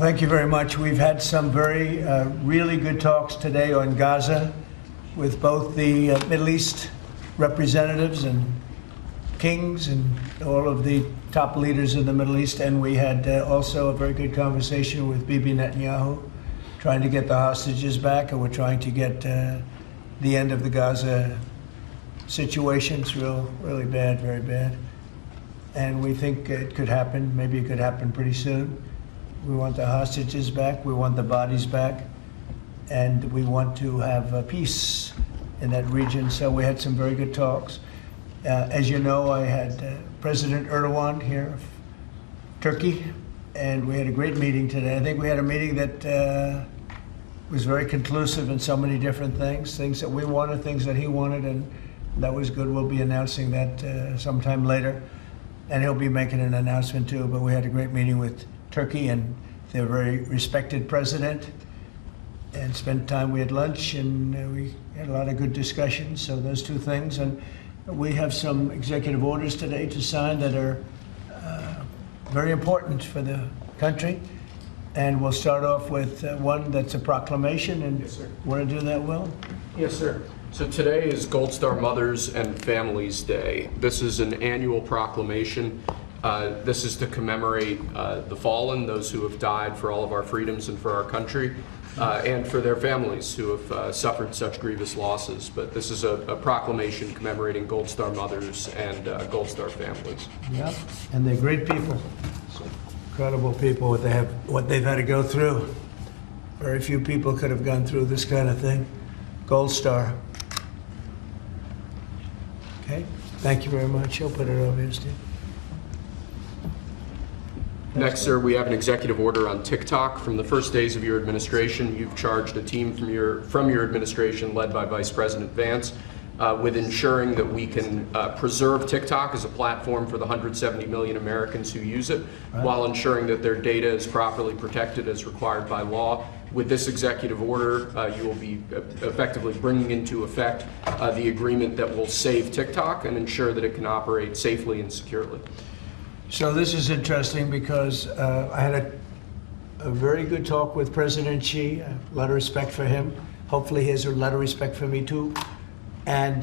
Thank you very much. We've had some very really good talks today on Gaza with both the Middle East representatives and kings and all of the top leaders in the Middle East. And we had also a very good conversation with Bibi Netanyahu, trying to get the hostages back, and we're trying to get the end of the Gaza situation. It's really bad, very bad. And we think it could happen. Maybe it could happen pretty soon. We want the hostages back. We want the bodies back. And we want to have peace in that region. So we had some very good talks. As you know, I had President Erdogan here of Turkey, and we had a great meeting today. I think we had a meeting that was very conclusive in so many different things that we wanted, things that he wanted, and that was good. We'll be announcing that sometime later. And he'll be making an announcement too, but we had a great meeting with Turkey and their very respected president, and spent time. We had lunch and we had a lot of good discussions. So those two things, and we have some executive orders today to sign that are very important for the country. And we'll start off with one that's a proclamation. And yes, sir. Want to do that, Will? Yes, sir. So today is Gold Star Mothers and Families Day. This is an annual proclamation. This is to commemorate the fallen, those who have died for all of our freedoms and for our country, and for their families who have suffered such grievous losses. But this is a proclamation commemorating Gold Star Mothers and Gold Star families. Yep, and they're great people. Incredible people, what they've had to go through. Very few people could have gone through this kind of thing. Gold Star. Okay, thank you very much. I'll put it over here, Steve. Next, sir, we have an executive order on TikTok. From the first days of your administration, you've charged a team from your administration, led by Vice President Vance, with ensuring that we can preserve TikTok as a platform for the 170 million Americans who use it, right, while ensuring that their data is properly protected as required by law. With this executive order, you will be effectively bringing into effect the agreement that will save TikTok and ensure that it can operate safely and securely. So this is interesting because I had a very good talk with President Xi, a lot of respect for him. Hopefully he has a lot of respect for me too. And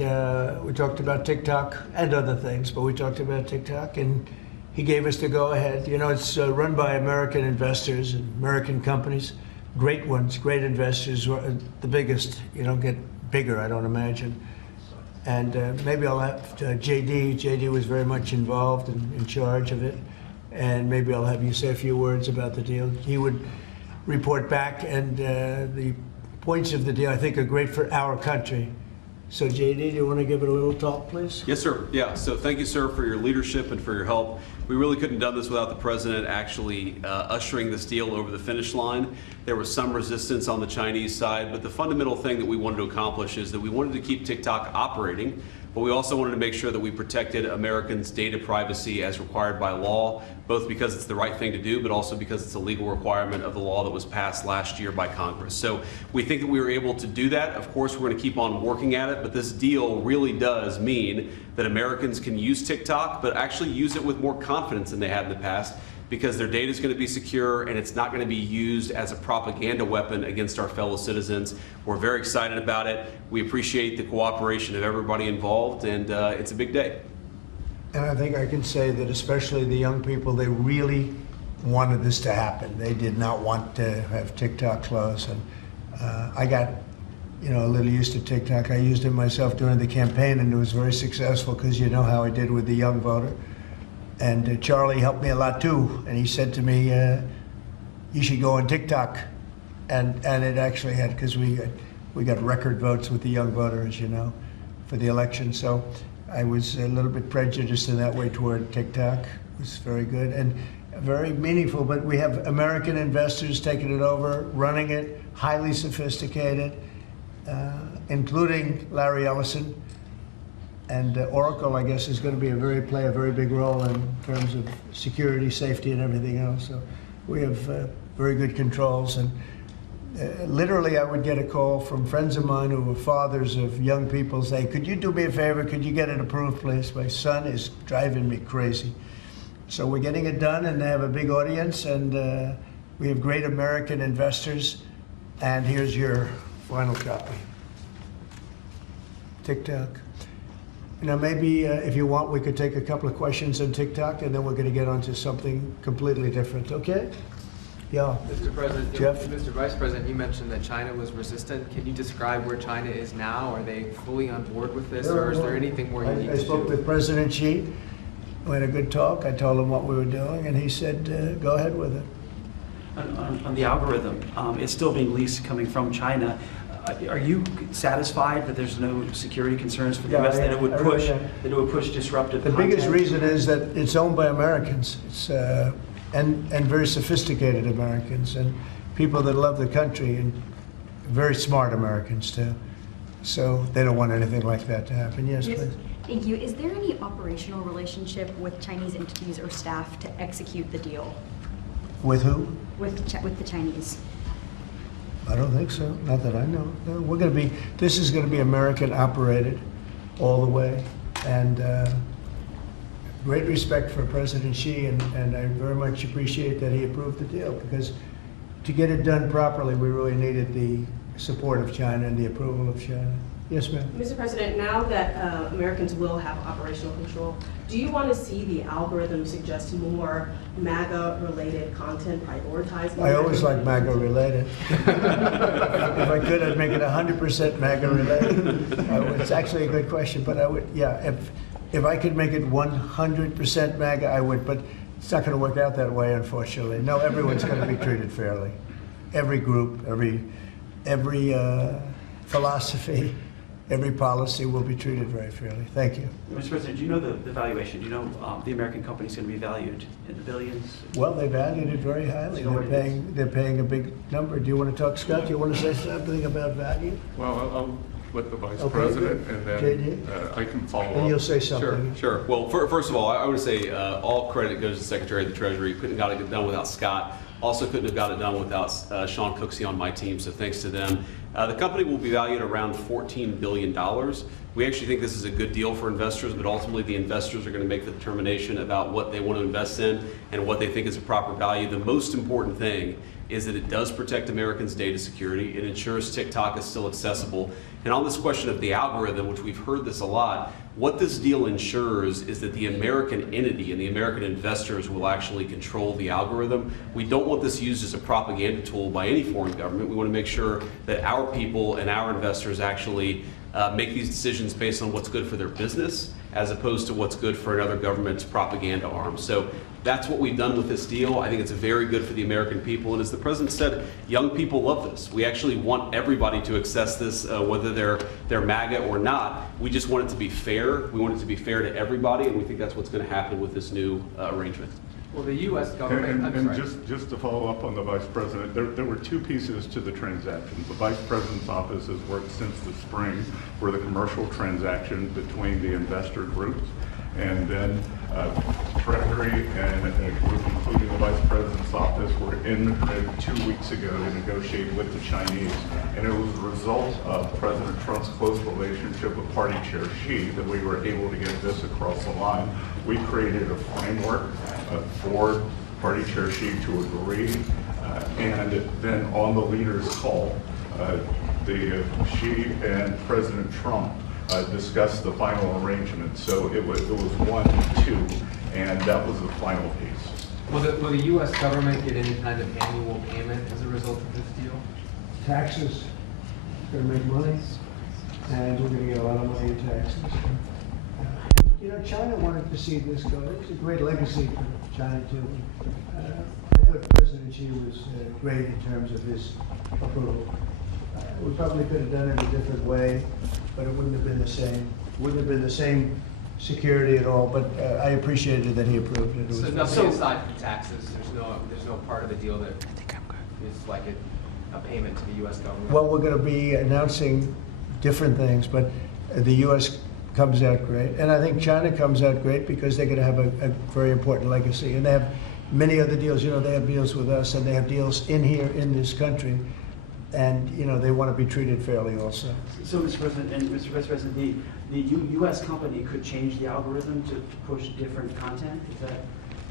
we talked about TikTok and other things, but we talked about TikTok, and he gave us the go-ahead. You know, it's run by American investors and American companies, great ones, great investors, the biggest. You don't get bigger, I don't imagine. And maybe I'll have JD. JD was very much involved and in charge of it. And maybe I'll have you say a few words about the deal. He would report back, and the points of the deal, I think, are great for our country. So JD, do you want to give it a little talk, please? Yes, sir. Yeah, so thank you, sir, for your leadership and for your help. We really couldn't have done this without the president actually ushering this deal over the finish line. There was some resistance on the Chinese side, but the fundamental thing that we wanted to accomplish is that we wanted to keep TikTok operating, but we also wanted to make sure that we protected Americans' data privacy as required by law, both because it's the right thing to do, but also because it's a legal requirement of the law that was passed last year by Congress. So we think that we were able to do that. Of course, we're going to keep on working at it, but this deal really does mean that Americans can use TikTok, but actually use it with more confidence than they had in the past, because their data is going to be secure and it's not going to be used as a propaganda weapon against our fellow citizens. We're very excited about it. We appreciate the cooperation of everybody involved, and it's a big day. And I think I can say that especially the young people, they really wanted this to happen. They did not want to have TikTok close. And I got, you know, a little used to TikTok. I used it myself during the campaign, and it was very successful because you know how I did with the young voter. And Charlie helped me a lot too. And he said to me, you should go on TikTok. And it actually had, because we got record votes with the young voter, as you know, for the election. So I was a little bit prejudiced in that way toward TikTok. It was very good and very meaningful, but we have American investors taking it over, running it, highly sophisticated, including Larry Ellison. And Oracle, I guess, is going to play a very big role in terms of security, safety, and everything else. So we have very good controls. And literally, I would get a call from friends of mine who were fathers of young people saying, could you do me a favor? Could you get it approved, please? My son is driving me crazy. So we're getting it done, and they have a big audience, and We have great American investors, and here's your final copy. TikTok. You know, maybe if you want, we could take a couple of questions on TikTok, and then we're going to get onto something completely different, okay? Yeah. Mr. President, Jeff? Mr. Vice President, you mentioned that China was resistant. Can you describe where China is now? Are they fully on board with this, or is there anything more you need I to spoke do? with President Xi. We had a good talk. I told him what we were doing, and he said, go ahead with it. On the algorithm, it's still being leased coming from China. Are you satisfied that there's no security concerns for the Yeah, U.S. that I it would really push am. that it would push disruptive The content? biggest reason is that it's owned by Americans. It's and very sophisticated Americans and people that love the country, and very smart Americans too. So they don't want anything like that to happen. Yes, Yes. please. Thank you. Is there any operational relationship with Chinese entities or staff to execute the deal With who? with the Chinese? I don't think so. Not that I know. No, we're going to be. This is going to be American operated all the way, and great respect for President Xi, and I very much appreciate that he approved the deal, because to get it done properly, we really needed the support of China and the approval of China. Yes, ma'am. Mr. President, now that Americans will have operational control, do you want to see the algorithm suggest more MAGA-related content prioritized? I always like MAGA related. If I could, I'd make it 100% MAGA related. It's actually a good question, but I would, yeah, if I could make it 100% MAGA, I would, but it's not going to work out that way, unfortunately. No, everyone's going to be treated fairly. Every group, every philosophy, every policy will be treated very fairly. Thank you. Mr. President, do you know the valuation? Do you know the American company is going to be valued in the billions? Well, they valued it very highly. They're paying a big number. Do you want to talk, Scott? Do you want to say something about value? Well, I'll let the Vice Okay, President, good. and then JD? I can follow up. And you'll say Sure, something. sure. Well, first of all, I would say all credit goes to the Secretary of the Treasury. Couldn't have got it done without Scott. Also couldn't have got it done without Sean Cooksey on my team, so thanks to them. The company will be valued around $14 billion. We actually think this is a good deal for investors, but ultimately the investors are going to make the determination about what they want to invest in and what they think is a proper value. The most important thing is that it does protect Americans' data security. It ensures TikTok is still accessible. And on this question of the algorithm, which we've heard this a lot, what this deal ensures is that the American entity and the American investors will actually control the algorithm. We don't want this used as a propaganda tool by any foreign government. We want to make sure that our people and our investors actually make these decisions based on what's good for their business, as opposed to what's good for another government's propaganda arm. So that's what we've done with this deal. I think it's very good for the American people. And as the President said, young people love this. We actually want everybody to access this, whether they're MAGA or not. We just want it to be fair. We want it to be fair to everybody, and we think that's what's going to happen with this new arrangement. Well, the U.S. government, I'm And sorry. just to follow up on the Vice President, there were two pieces to the transaction. The Vice President's office has worked since the spring for the commercial transaction between the investor groups, and then Treasury and a group including the Vice President's office were in Madrid 2 weeks ago to negotiate with the Chinese. And it was a result of President Trump's close relationship with Party Chair Xi that we were able to get this across the line. We created a framework for Party Chair Xi to agree, and then on the leaders' call, the Xi and President Trump discussed the final arrangement. So it was 1-2, and that was the final piece. Will the U.S. government get any kind of annual payment as a result of this deal? Taxes, going to make money, and we're going to get a lot of money in taxes. You know, China wanted to see this go. It's a great legacy for China, too. I thought President Xi was great in terms of his approval. We probably could have done it a different way, but it wouldn't have been the same. Wouldn't have been the same security at all, but I appreciated that he approved it. It was So nothing aside from taxes, there's no part of the deal that is like a payment to the U.S. government? Well, we're going to be announcing different things, but the U.S. comes out great. And I think China comes out great because they're going to have a very important legacy. And they have many other deals. You know, they have deals with us, and they have deals in here in this country. And, you know, they want to be treated fairly also. So, Mr. President and Mr. Vice President, the U.S. company could change the algorithm to push different content? Is that?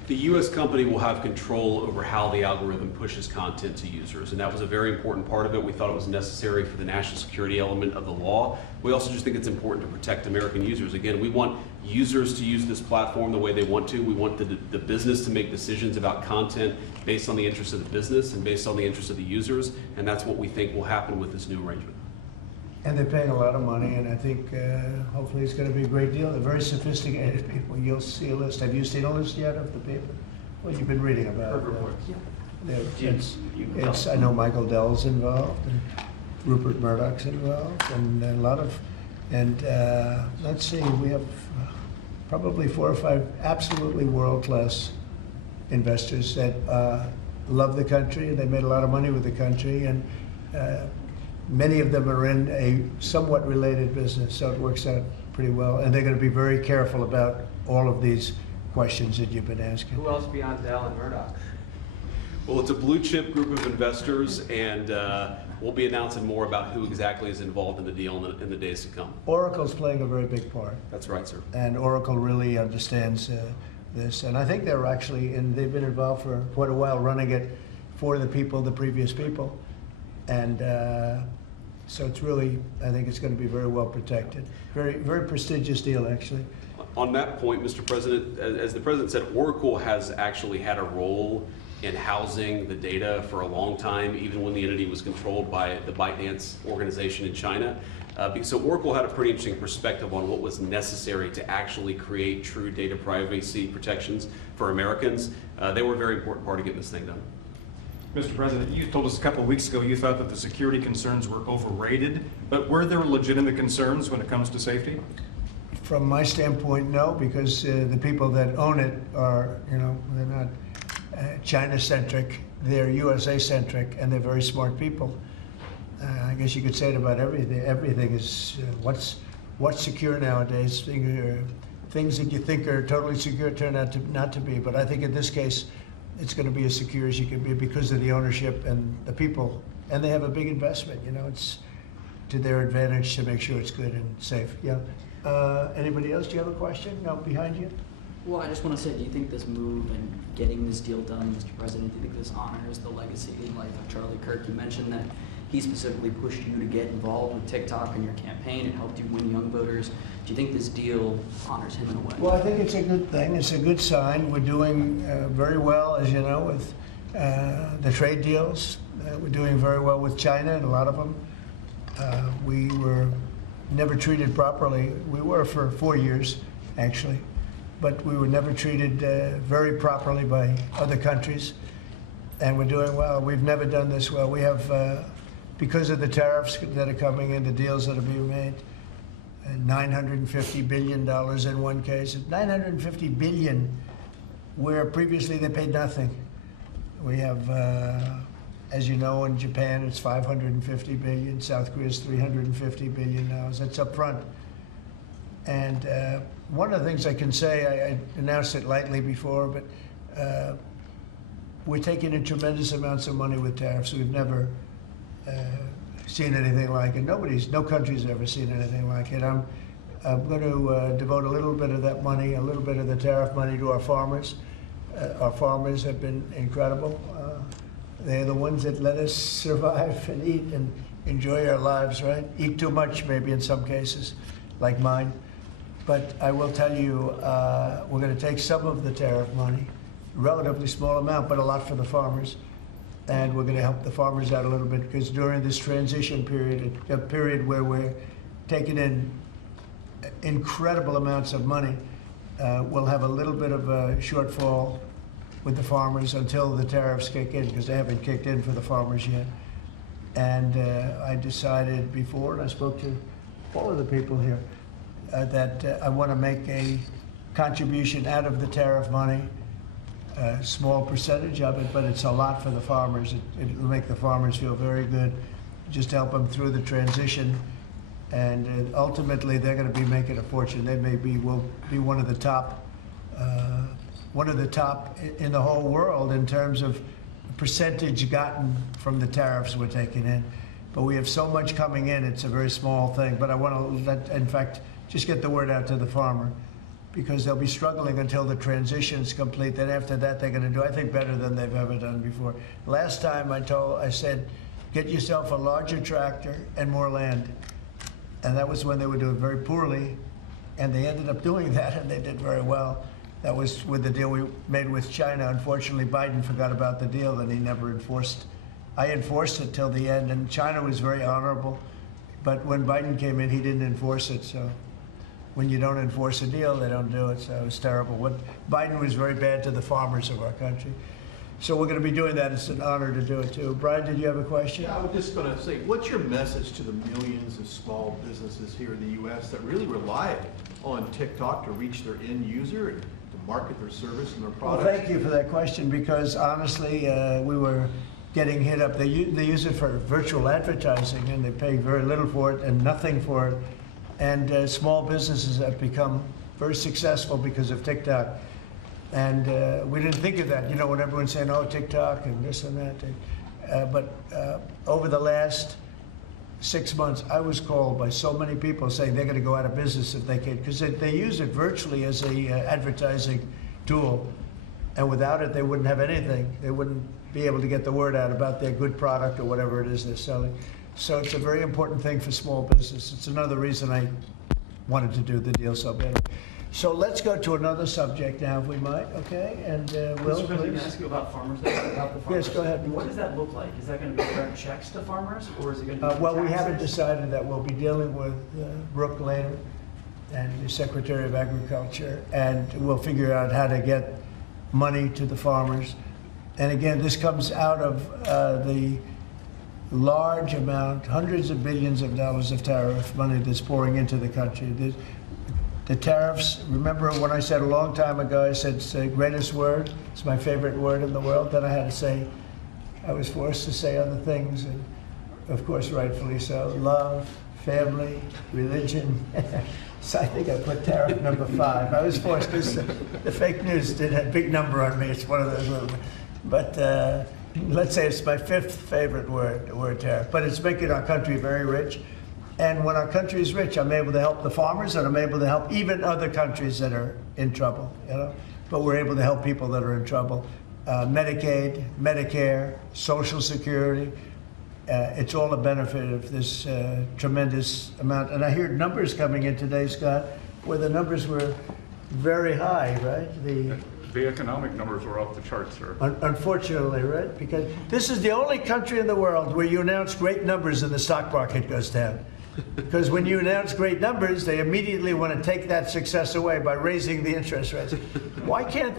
The U.S. company will have control over how the algorithm pushes content to users, and that was a very important part of it. We thought it was necessary for the national security element of the law. We also just think it's important to protect American users. Again, we want users to use this platform the way they want to. We want the business to make decisions about content based on the interests of the business and based on the interests of the users, and that's what we think will happen with this new arrangement. And they're paying a lot of money, and I think hopefully it's going to be a great deal. They're very sophisticated people. You'll see a list. Have you seen a list yet of the people? Well, you've been reading about it. I know Michael Dell's involved, and Rupert Murdoch's involved, and a lot of, and let's see, we have probably 4 or 5 absolutely world-class investors that love the country. They made a lot of money with the country, and many of them are in a somewhat related business, so it works out pretty well. And they're going to be very careful about all of these questions that you've been asking. Who else beyond Dell and Murdoch? Well, it's a blue chip group of investors, and we'll be announcing more about who exactly is involved in the deal in the days to come. Oracle's playing a very big part. That's right, sir. And Oracle really understands this. And I think they're actually, and they've been involved for quite a while running it for the people, the previous people. And so it's really, I think it's going to be very well protected. Very, very prestigious deal, actually. On that point, Mr. President, as the President said, Oracle has actually had a role in housing the data for a long time, even when the entity was controlled by the ByteDance organization in China. So Oracle had a pretty interesting perspective on what was necessary to actually create true data privacy protections for Americans. They were a very important part of getting this thing done. Mr. President, you told us a couple of weeks ago you thought that the security concerns were overrated, but were there legitimate concerns when it comes to safety? From my standpoint, no, because the people that own it are, you know, they're not China-centric, they're USA-centric, and they're very smart people. I guess you could say it about everything. Everything is, what's secure nowadays? Things that you think are totally secure turn out to not to be, but I think in this case, it's going to be as secure as you can be because of the ownership and the people. And they have a big investment, you know, it's to their advantage to make sure it's good and safe. Yeah. Anybody else? Do you have a question? No, behind you? Well, I just want to say, do you think this move and getting this deal done, Mr. President, do you think this honors the legacy like of Charlie Kirk? You mentioned that he specifically pushed you to get involved with TikTok in your campaign. It helped you win young voters. Do you think this deal honors him in a way? Well, I think it's a good thing. It's a good sign. We're doing very well, as you know, with the trade deals. We're doing very well with China, and a lot of them. We were never treated properly. We were for 4 years, actually, but we were never treated very properly by other countries, and we're doing well. We've never done this well. We have, because of the tariffs that are coming in, the deals that are being made, $950 billion in one case. $950 billion, where previously they paid nothing. We have, as you know, in Japan it's $550 billion. South Korea is $350 billion now. That's up front. And one of the things I can say, I announced it lightly before, but we're taking in tremendous amounts of money with tariffs. We've never seen anything like it. No country's ever seen anything like it. I'm going to devote a little bit of that money, a little bit of the tariff money to our farmers. Our farmers have been incredible. They're the ones that let us survive and eat and enjoy our lives, right? Eat too much, maybe in some cases, like mine. But I will tell you, we're going to take some of the tariff money, relatively small amount, but a lot for the farmers. And we're going to help the farmers out a little bit because during this transition period, a period where we're taking in incredible amounts of money, we'll have a little bit of a shortfall with the farmers until the tariffs kick in, because they haven't kicked in for the farmers yet. And I decided before, and I spoke to all of the people here, that I want to make a contribution out of the tariff money, a small percentage of it, but it's a lot for the farmers. It'll make the farmers feel very good, just help them through the transition. And ultimately, they're going to be making a fortune. They will be one of the top in the whole world in terms of percentage gotten from the tariffs we're taking in. But we have so much coming in, it's a very small thing. But I want to in fact, just get the word out to the farmer. because they'll be struggling until the transition's complete. Then after that, they're going to do, I think, better than they've ever done before. Last time I said, get yourself a larger tractor and more land. And that was when they were doing very poorly, and they ended up doing that, and they did very well. That was with the deal we made with China. Unfortunately, Biden forgot about the deal, and he never enforced. I enforced it till the end, and China was very honorable. But when Biden came in, he didn't enforce it. So when you don't enforce a deal, they don't do it. So it was terrible. Biden was very bad to the farmers of our country. So we're going to be doing that. It's an honor to do it, too. Brian, did you have a question? Yeah, I was just going to say, what's your message to the millions of small businesses here in the U.S. that really rely on TikTok to reach their end user and to market their service and their Well, products? thank you for that question, because honestly, we were getting hit up. They use it for virtual advertising, and they pay very little for it and nothing for it. And small businesses have become very successful because of TikTok. And we didn't think of that, you know, when everyone's saying, oh, TikTok and this and that. But over the last 6 months, I was called by so many people saying they're going to go out of business if they can, because they use it virtually as a advertising tool. And without it, they wouldn't have anything. They wouldn't be able to get the word out about their good product or whatever it is they're selling. So it's a very important thing for small business. It's another reason I wanted to do the deal so bad. So let's go to another subject now, if we might, okay? And Will, Mr. President, can please. I ask you about farmers? About the farmers? Yes, go ahead. What does that look like? Is that going to be direct checks to farmers, or is it going to be Well, we haven't taxes? decided that. We'll be dealing with Brooke Lane and the Secretary of Agriculture, and we'll figure out how to get money to the farmers. And again, this comes out of the large amount, hundreds of billions of dollars of tariff money that's pouring into the country. The tariffs, remember when I said a long time ago, I said it's the greatest word, it's my favorite word in the world, then I had to say, I was forced to say other things, and of course rightfully so, love, family, religion. So I think I put tariff number 5. I was forced, because the fake news did a big number on me, it's one of those little, but let's say it's my 5th favorite word, the word tariff, but it's making our country very rich. And when our country is rich, I'm able to help the farmers, and I'm able to help even other countries that are in trouble, you know? But we're able to help people that are in trouble. Medicaid, Medicare, Social Security, it's all a benefit of this tremendous amount. And I hear numbers coming in today, Scott, where the numbers were very high, right? The economic numbers were off the charts, sir. Unfortunately, right? Because this is the only country in the world where you announce great numbers and the stock market goes down. Because when you announce great numbers, they immediately want to take that success away by raising the interest rates. Why can't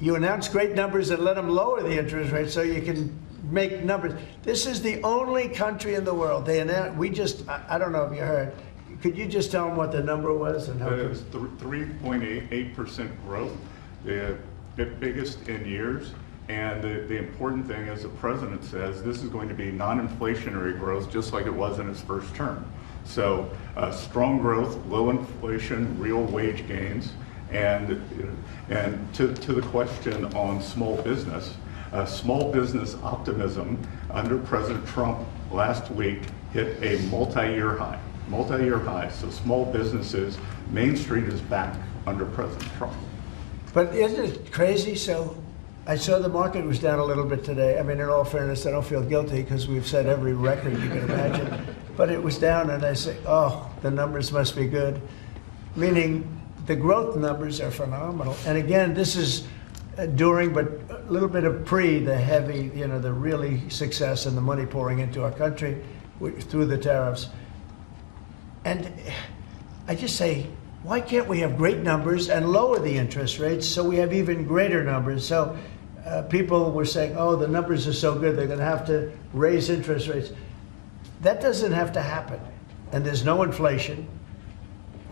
you announce great numbers and let them lower the interest rates so you can make numbers? This is the only country in the world. I don't know if you heard. Could you just tell them what the number was? And how It was 3.88% growth, the biggest in years. And the important thing, as the president says, this is going to be non-inflationary growth, just like it was in his first term. So strong growth, low inflation, real wage gains. And to the question on small business optimism under President Trump last week hit a multi-year high. So small businesses, Main Street is back under President Trump. But isn't it crazy? So I saw the market was down a little bit today. I mean, in all fairness, I don't feel guilty because we've set every record you can imagine. But it was down, and I say, oh, the numbers must be good. Meaning the growth numbers are phenomenal. And again, this is during, but a little bit of the heavy, the really success and the money pouring into our country through the tariffs. And I just say, why can't we have great numbers and lower the interest rates so we have even greater numbers? So people were saying, oh, the numbers are so good, they're going to have to raise interest rates. That doesn't have to happen. And there's no inflation.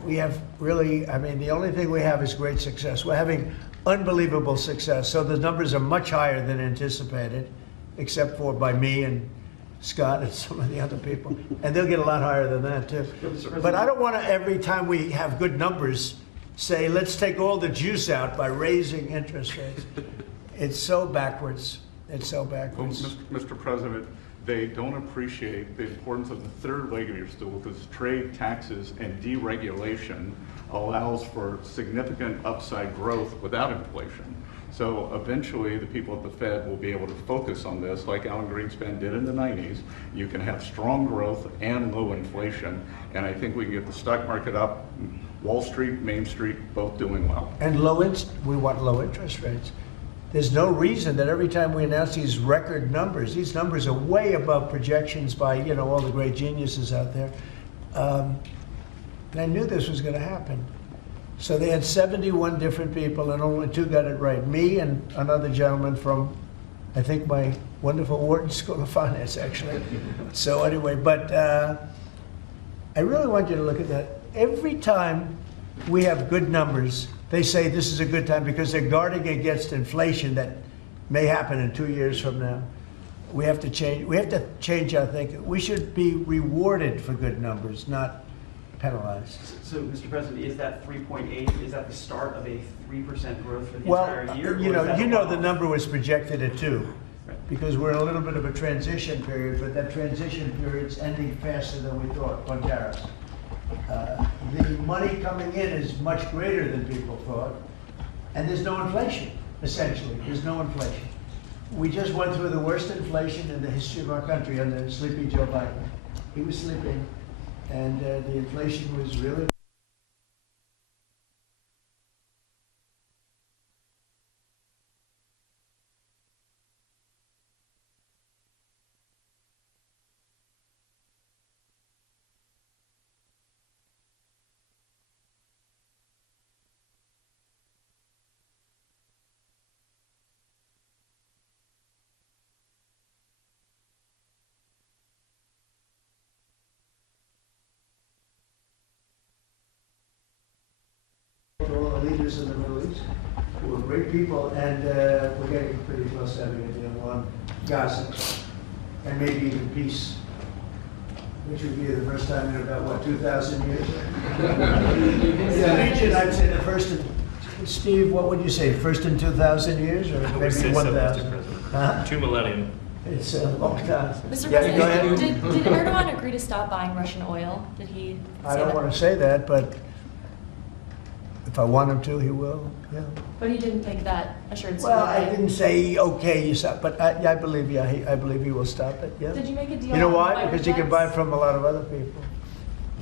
We have really, the only thing we have is great success. We're having unbelievable success. So the numbers are much higher than anticipated, except for by me and Scott and some of the other people. And they'll get a lot higher than that, too. But I don't want to, every time we have good numbers, say, let's take all the juice out by raising interest rates. It's so backwards. It's so backwards. Well, Mr. President, they don't appreciate the importance of the third leg of your stool, because trade, taxes, and deregulation allows for significant upside growth without inflation. So eventually, the people at the Fed will be able to focus on this, like Alan Greenspan did in the 90s. You can have strong growth and low inflation, and I think we can get the stock market up, Wall Street, Main Street, both doing well. And we want low interest rates. There's no reason that every time we announce these record numbers, these numbers are way above projections by, you know, all the great geniuses out there. And I knew this was going to happen. So they had 71 different people, and only 2 got it right. Me and another gentleman from, I think, my wonderful Wharton School of Finance, actually. So anyway, but I really want you to look at that. Every time we have good numbers, they say this is a good time because they're guarding against inflation that may happen in 2 years from now. We have to change our thinking. We should be rewarded for good numbers, not penalized. So, Mr. President, is that 3.8, is that the start of a 3% growth for the Well, entire year? you know the number was projected at 2, because we're in a little bit of a transition period, but that transition period's ending faster than we thought on tariffs. The money coming in is much greater than people thought, and there's no inflation, essentially. There's no inflation. We just went through the worst inflation in the history of our country under Sleepy Joe Biden. He was sleeping, and the inflation was really... for all the leaders in the Middle East, who are great people, and we're getting pretty close to having a deal on Gaza, and maybe even peace, which would be the first time in about, what, 2,000 years? In the region, I'd say the first in, Steve, what would you say, first in 2,000 years, or maybe 1,000? 2 millennium. It's a long time. Mr. Yeah, go ahead. President, did Erdogan agree to stop buying Russian oil? Did he I say don't that? want to say that, but if I want him to, he will, yeah. But he didn't make that assurance. Well, I didn't say, okay, you stop, but I believe, yeah, I believe he will stop it, yeah. Did you make a deal? You know on why? fighter Because he can buy jets? from a lot of other people.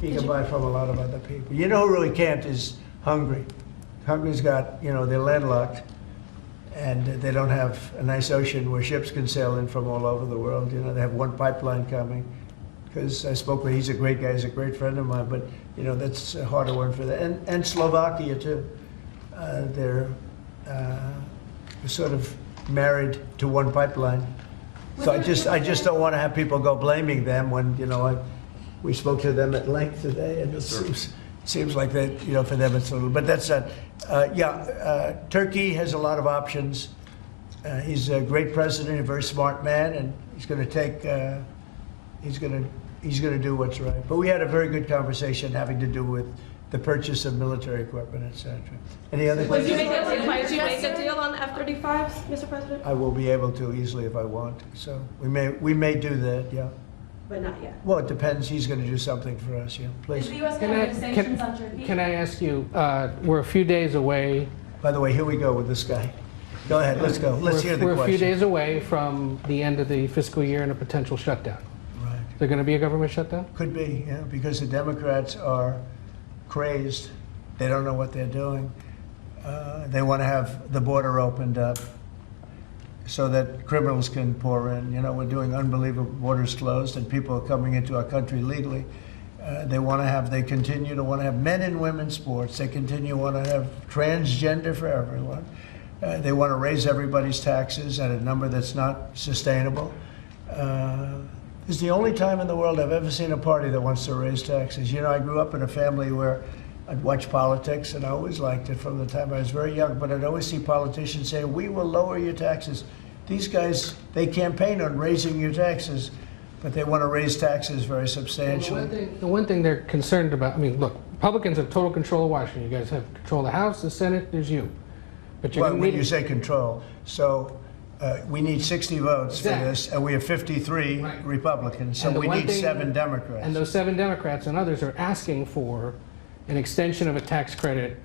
He Did can you- buy from a lot of other people. You know who really can't is Hungary. Hungary's got, you know, they're landlocked, and they don't have a nice ocean where ships can sail in from all over the world. You know, they have one pipeline coming. Because I spoke with, he's a great guy, he's a great friend of mine, but, you know, that's a harder one for them. And Slovakia, too. They're sort of married to one pipeline. So I just don't want to have people go blaming them when, you know, we spoke to them at length today, and it seems like that, you know, for them it's a little, but that's not, Turkey has a lot of options. He's a great president, a very smart man, and he's going to take, he's going to do what's right. But we had a very good conversation having to do with the purchase of military equipment, etc. Any other Would you questions? make a deal on F-35s, Mr. President? I will be able to easily if I want. So we may do that, yeah. But not yet. Well, it depends. He's going to do something for us, yeah. Is Please. the U.S. going to have sanctions on Turkey? Can I ask you, we're a few days away. By the way, here we go with this guy. Go ahead, let's go. Let's hear the We're a few question. days away from the end of the fiscal year and a potential shutdown. Right. Is there going to be a government shutdown? Could be, yeah, because the Democrats are crazed. They don't know what they're doing. They want to have the border opened up so that criminals can pour in. You know, we're doing unbelievable borders closed and people are coming into our country legally. They continue to want to have men and women sports. They continue to want to have transgender for everyone. They want to raise everybody's taxes at a number that's not sustainable. This is the only time in the world I've ever seen a party that wants to raise taxes. You know, I grew up in a family where I'd watch politics, and I always liked it from the time I was very young, but I'd always see politicians say, we will lower your taxes. These guys, they campaign on raising your taxes, but they want to raise taxes very substantially. The one thing they're concerned about, I mean, look, Republicans have total control of Washington. You guys have control of the House, the Senate, there's you. But you're Well, going when to you need... say control, so We need 60 votes for Exactly. this, and we have 53 Right. Republicans, so And the we one need thing- 7 Democrats. And those 7 Democrats and others are asking for an extension of a tax credit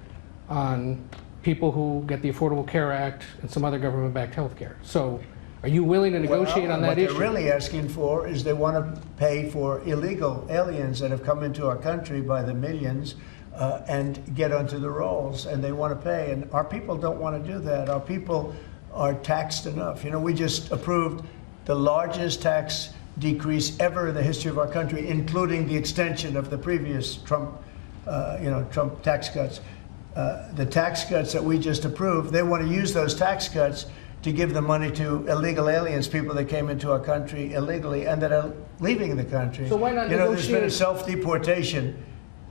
on people who get the Affordable Care Act and some other government-backed health care. So are you willing to negotiate on that What issue? they're really asking for is they want to pay for illegal aliens that have come into our country by the millions and get onto the rolls, and they want to pay. And our people don't want to do that. Our people are taxed enough. You know, we just approved the largest tax decrease ever in the history of our country, including the extension of the previous Trump tax cuts. The tax cuts that we just approved, they want to use those tax cuts to give the money to illegal aliens, people that came into our country illegally and that are leaving the country. So why not You know, there's been a negotiate- self-deportation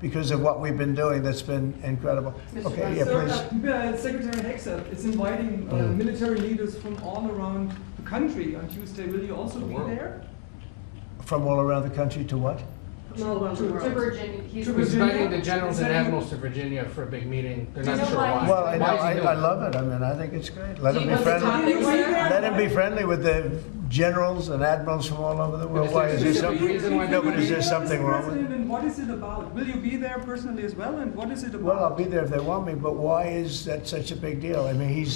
because of what we've been doing that's been incredible. Okay, yeah, please. Secretary Hexer is inviting military leaders from all around the country on Tuesday. Will you also be there? From all around the country to what? All around the world. Virginia. He's He's inviting the generals and admirals to Virginia for a big meeting. They're Do you not know sure why why. he's Well, I know, Why is he doing I it? love it. I mean, I think it's great. Let Do him you be know the friendly. topic? Let him be friendly with the generals and admirals from all over the world. Is Why there is a there specific something? reason why No, but is there Mr. something wrong with it? President, and what is it about? Will you be there personally as well, and what is it about? Well, I'll be there if they want me, but why is that such a big deal? I mean,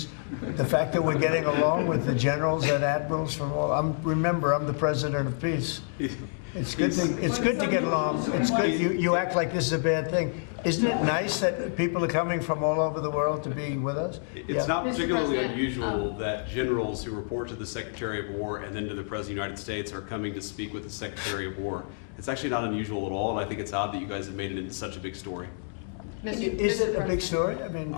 the fact that we're getting along with the generals and admirals from all, remember, I'm the president of peace. It's good to get along. It's good, you act like this is a bad thing. Isn't it nice that people are coming from all over the world to be with us? It's Yeah. not Mr. particularly President, unusual that generals who report to the Secretary of War and then to the President of the United States are coming to speak with the Secretary of War. It's actually not unusual at all, and I think it's odd that you guys have made it into such a big story. Is it a big story? I mean,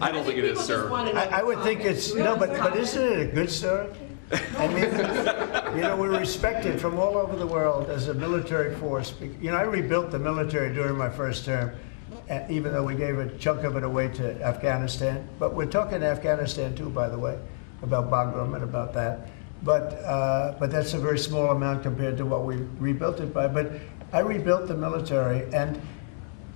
I don't think it is, sir. I would think it's, no, but isn't it a good story? I mean, you know, we're respected from all over the world as a military force. You know, I rebuilt the military during my first term, even though we gave a chunk of it away to Afghanistan. But we're talking Afghanistan too, by the way, about Bagram and about that. But that's a very small amount compared to what we rebuilt it by. But I rebuilt the military, and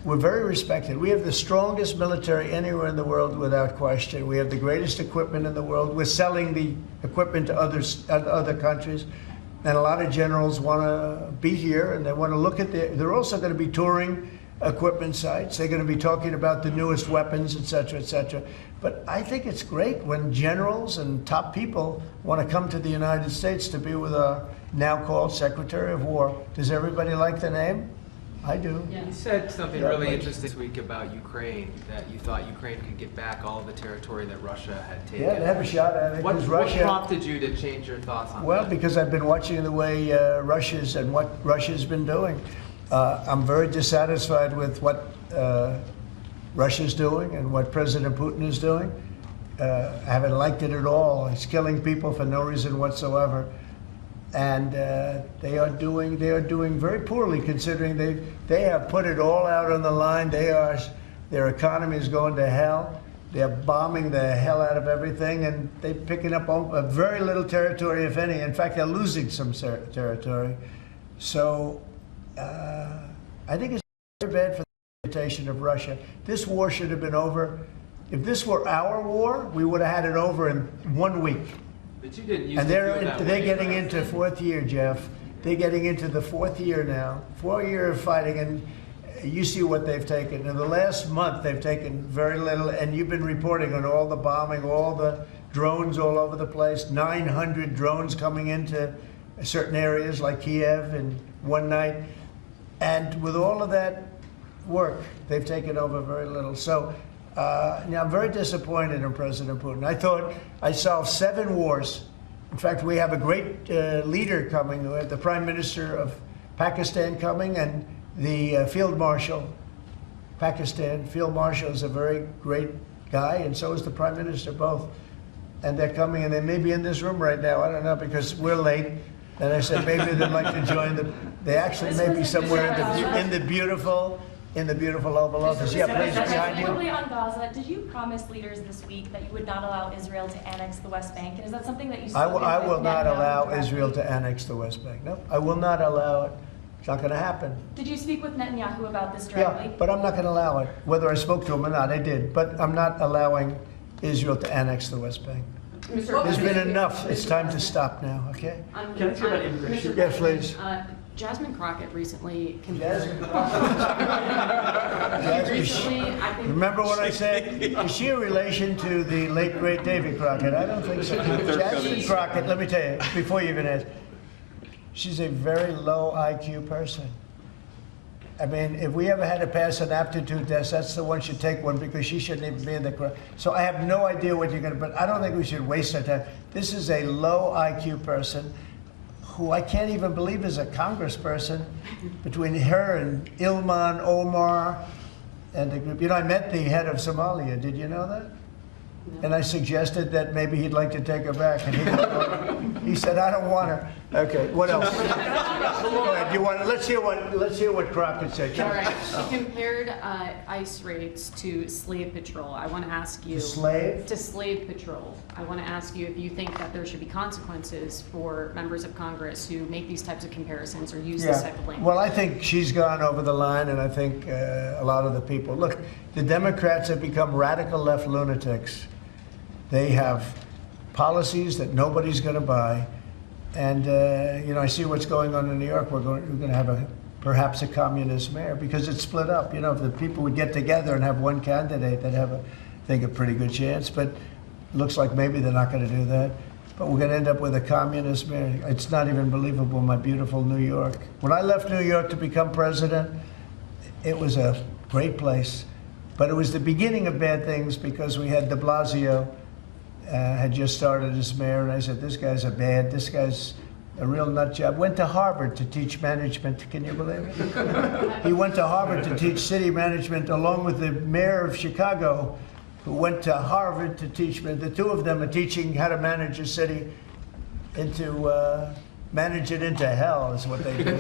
we're very respected. We have the strongest military anywhere in the world without question. We have the greatest equipment in the world. We're selling the equipment to other countries. And a lot of generals want to be here and they want to look at they're also going to be touring equipment sites. They're going to be talking about the newest weapons, et cetera, et cetera. But I think it's great when generals and top people want to come to the United States to be with our now called Secretary of War. Does everybody like the name? I do. You said something Yeah, really but- interesting this week about Ukraine, that you thought Ukraine could get back all the territory that Russia had taken. Yeah, they have a shot at it. What, because what Russia, prompted you to change your thoughts on well, that? because I've been watching the way what Russia's been doing. I'm very dissatisfied with what Russia's doing and what President Putin is doing. I haven't liked it at all. He's killing people for no reason whatsoever. And they are doing very poorly, considering they have put it all out on the line. Their economy is going to hell. They're bombing the hell out of everything, and they're picking up a very little territory, if any. In fact, they're losing some territory. So I think it's very bad for the reputation of Russia. This war should have been over. If this were our war, we would have had it over in 1 week. But you didn't use And to feel that they're way. getting into 4th year, Jeff. They're getting into the 4th year now. 4 year of fighting, and you see what they've taken. In the last month, they've taken very little, and you've been reporting on all the bombing, all the drones all over the place. 900 drones coming into certain areas like Kiev in one night. And with all of that work, they've taken over very little. So now I'm very disappointed in President Putin. I thought I solved 7 wars. In fact, we have a great leader coming. We have the Prime Minister of Pakistan coming and the Field Marshal, Pakistan. Field Marshal is a very great guy, and so is the Prime Minister, both. And they're coming, and they may be in this room right now. I don't know, because we're late. And I said maybe they'd like to join they actually may be somewhere in the beautiful Oval Office. Yeah, please, behind you. Quickly on Gaza, did you promise leaders this week that you would not allow Israel to annex the West Bank? And is that something that you I spoke will with not Netanyahu allow directly? Israel to annex the West Bank. No, I will not allow it. It's not going to happen. Did you speak with Netanyahu about this Yeah, directly? but I'm not going to allow it. Whether I spoke to him or not, I did. But I'm not allowing Israel to annex the West Bank. There's been enough. It's time to stop now, okay? Can I talk about immigration? Yes, please. Jasmine Crockett recently Jasmine recently, I think. Remember what I said? Is she a relation to the late, great Davy Crockett? I don't think so. Jasmine Crockett, let me tell you, before you even ask, she's a very low IQ person. I mean, if we ever had to pass an aptitude test, that's the one should take one because she shouldn't even be in the crowd. So I have no idea what you're going to, but I don't think we should waste our time. This is a low IQ person who I can't even believe is a congressperson between her and Ilman Omar and the group. You know, I met the head of Somalia. Did you know that? And I suggested that maybe he'd like to take her back. And he said, I don't want her. Okay, what else? Go ahead. Let's hear what Crockett said. All right. She compared ICE raids to slave patrol. I want to ask you. To slave? To slave patrol. I want to ask you if you think that there should be consequences for members of Congress who make these types of comparisons or use this type of language. Well, I think she's gone over the line, and I think a lot of the people. Look, the Democrats have become radical left lunatics. They have policies that nobody's going to buy. And, you know, I see what's going on in New York. We're going to have perhaps a communist mayor because it's split up. You know, if the people would get together and have one candidate, they'd have, I think, a pretty good chance. But it looks like maybe they're not going to do that. But we're going to end up with a communist mayor. It's not even believable, my beautiful New York. When I left New York to become president, it was a great place. But it was the beginning of bad things because we had de Blasio. Had just started as mayor, and I said, this guy's a real nut job. Went to Harvard to teach management, can you believe it? He went to Harvard to teach city management along with the mayor of Chicago, who went to Harvard to teach, the two of them are teaching how to manage a city manage it into hell is what they do.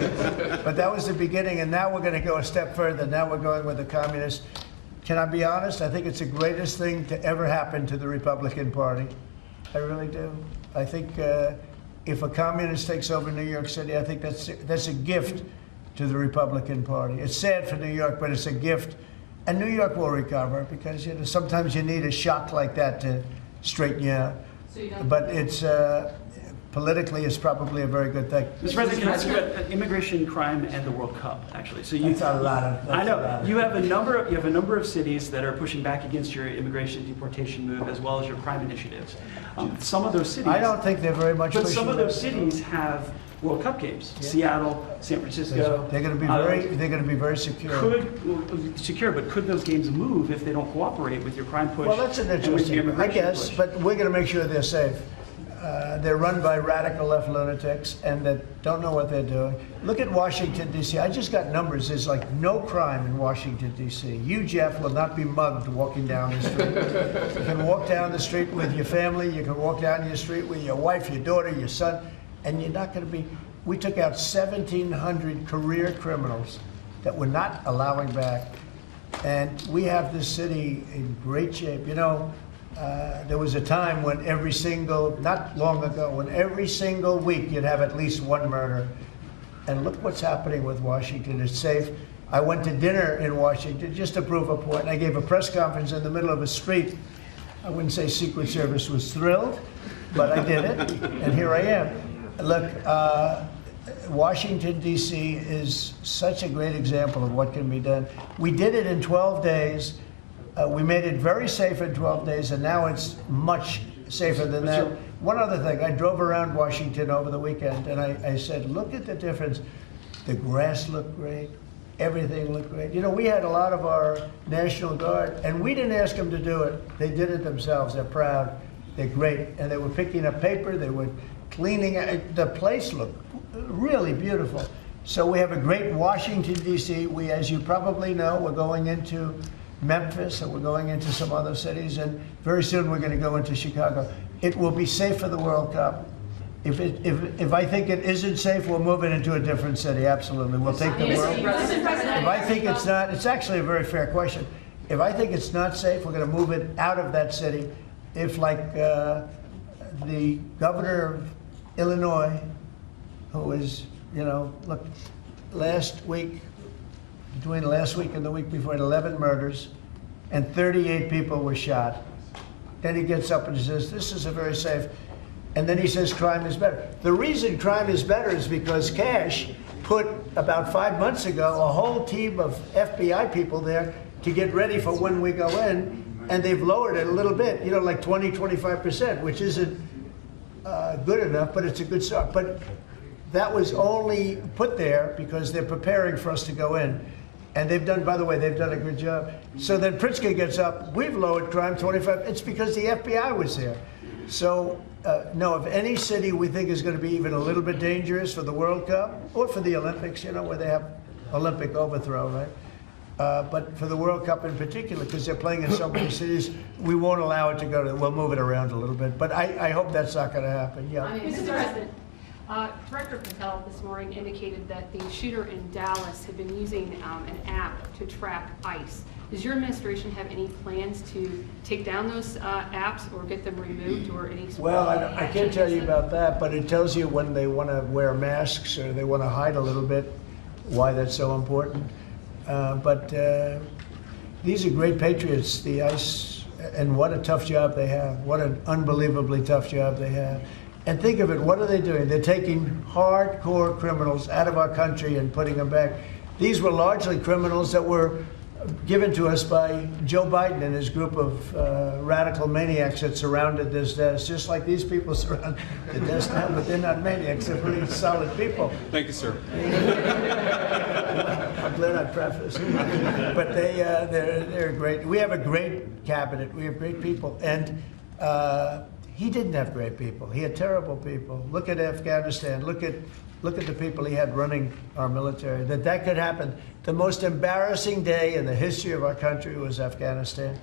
But that was the beginning, and now we're going to go a step further. Now we're going with the communists. Can I be honest? I think it's the greatest thing to ever happen to the Republican Party. I really do. I think if a communist takes over New York City, I think that's a gift to the Republican Party. It's sad for New York, but it's a gift. And New York will recover because, you know, sometimes you need a shock like that to straighten you out. But it's politically, it's probably a very good thing. Mr. President, can I ask you about immigration, crime, and the World Cup? Actually, so That's a lot of. I know you have a number of cities that are pushing back against your immigration deportation move, as well as your crime initiatives. Some of those cities. I don't think they're very much. But some of those cities have World Cup games. Yeah. Seattle, San Francisco. They're going to be very secure. But could those games move if they don't cooperate with your crime push? Well, that's an interesting. I guess, push? but we're going to make sure they're safe. They're run by radical left lunatics and that don't know what they're doing. Look at Washington, D.C. I just got numbers. There's like no crime in Washington, D.C. You, Jeff, will not be mugged walking down the street. You can walk down the street with your family. You can walk down your street with your wife, your daughter, your son, and you're not going to be. We took out 1,700 career criminals that we're not allowing back. And we have this city in great shape. You know, there was a time when not long ago, when every single week you'd have at least one murder. And look what's happening with Washington. It's safe. I went to dinner in Washington just to prove a point. I gave a press conference in the middle of a street. I wouldn't say Secret Service was thrilled, but I did it, and here I am. Look, Washington, D.C. is such a great example of what can be done. We did it in 12 days. We made it very safe in 12 days, and now it's much safer than that. One other thing, I drove around Washington over the weekend, and I said, look at the difference. The grass looked great. Everything looked great. You know, we had a lot of our National Guard, and we didn't ask them to do it. They did it themselves. They're proud. They're great. And they were picking up paper. They were cleaning. The place looked really beautiful. So we have a great Washington, D.C. We, as you probably know, we're going into Memphis, and we're going into some other cities, and very soon we're going to go into Chicago. It will be safe for the World Cup. If I think it isn't safe, we'll move it into a different city. Absolutely, we'll take the world. If I think it's not, it's actually a very fair question. If I think it's not safe, we're going to move it out of that city. If, like the governor of Illinois, who is, you know, look, between last week and the week before, 11 murders, and 38 people were shot. Then he gets up and he says, this is a very safe, and then he says crime is better. The reason crime is better is because Cash put, about 5 months ago, a whole team of FBI people there to get ready for when we go in, and they've lowered it a little bit, you know, like 20, 25%, which isn't good enough, but it's a good start. But that was only put there because they're preparing for us to go in. And they've done, by the way, they've done a good job. So then Pritzker gets up, we've lowered crime 25, it's because the FBI was there. So, no, if any city we think is going to be even a little bit dangerous for the World Cup, or for the Olympics, you know, where they have Olympic overthrow, right? But for the World Cup in particular, because they're playing in so many cities, we won't allow it to go to, we'll move it around a little bit. But I hope that's not going to happen, yeah. Mr. President, Director Patel this morning indicated that the shooter in Dallas had been using an app to track ICE. Does your administration have any plans to take down those apps or get them removed or any sort Well, of I can't tell you about that, but it tells you when they want to wear masks or they want to hide a little bit, why that's so important. But these are great patriots, the ICE, and what a tough job they have. What an unbelievably tough job they have. And think of it, what are they doing? They're taking hardcore criminals out of our country and putting them back. These were largely criminals that were given to us by Joe Biden and his group of radical maniacs that surrounded this desk, just like these people surround the desk now, but they're not maniacs, they're pretty solid people. Thank you, sir. I'm glad I prefaced. But they're great. We have a great cabinet. We have great people. And he didn't have great people. He had terrible people. Look at Afghanistan. Look at the people he had running our military. That could happen. The most embarrassing day in the history of our country was Afghanistan.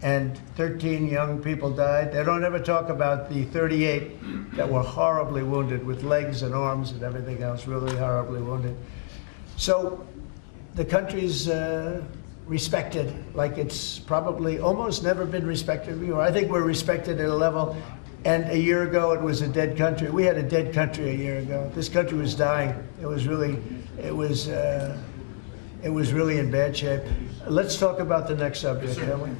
And 13 young people died. They don't ever talk about the 38 that were horribly wounded with legs and arms and everything else, really horribly wounded. So the country's respected like it's probably almost never been respected before. I think we're respected at a level, and a year ago it was a dead country. We had a dead country a year ago. This country was dying. It was really in bad shape. Let's talk about the next subject, shall we?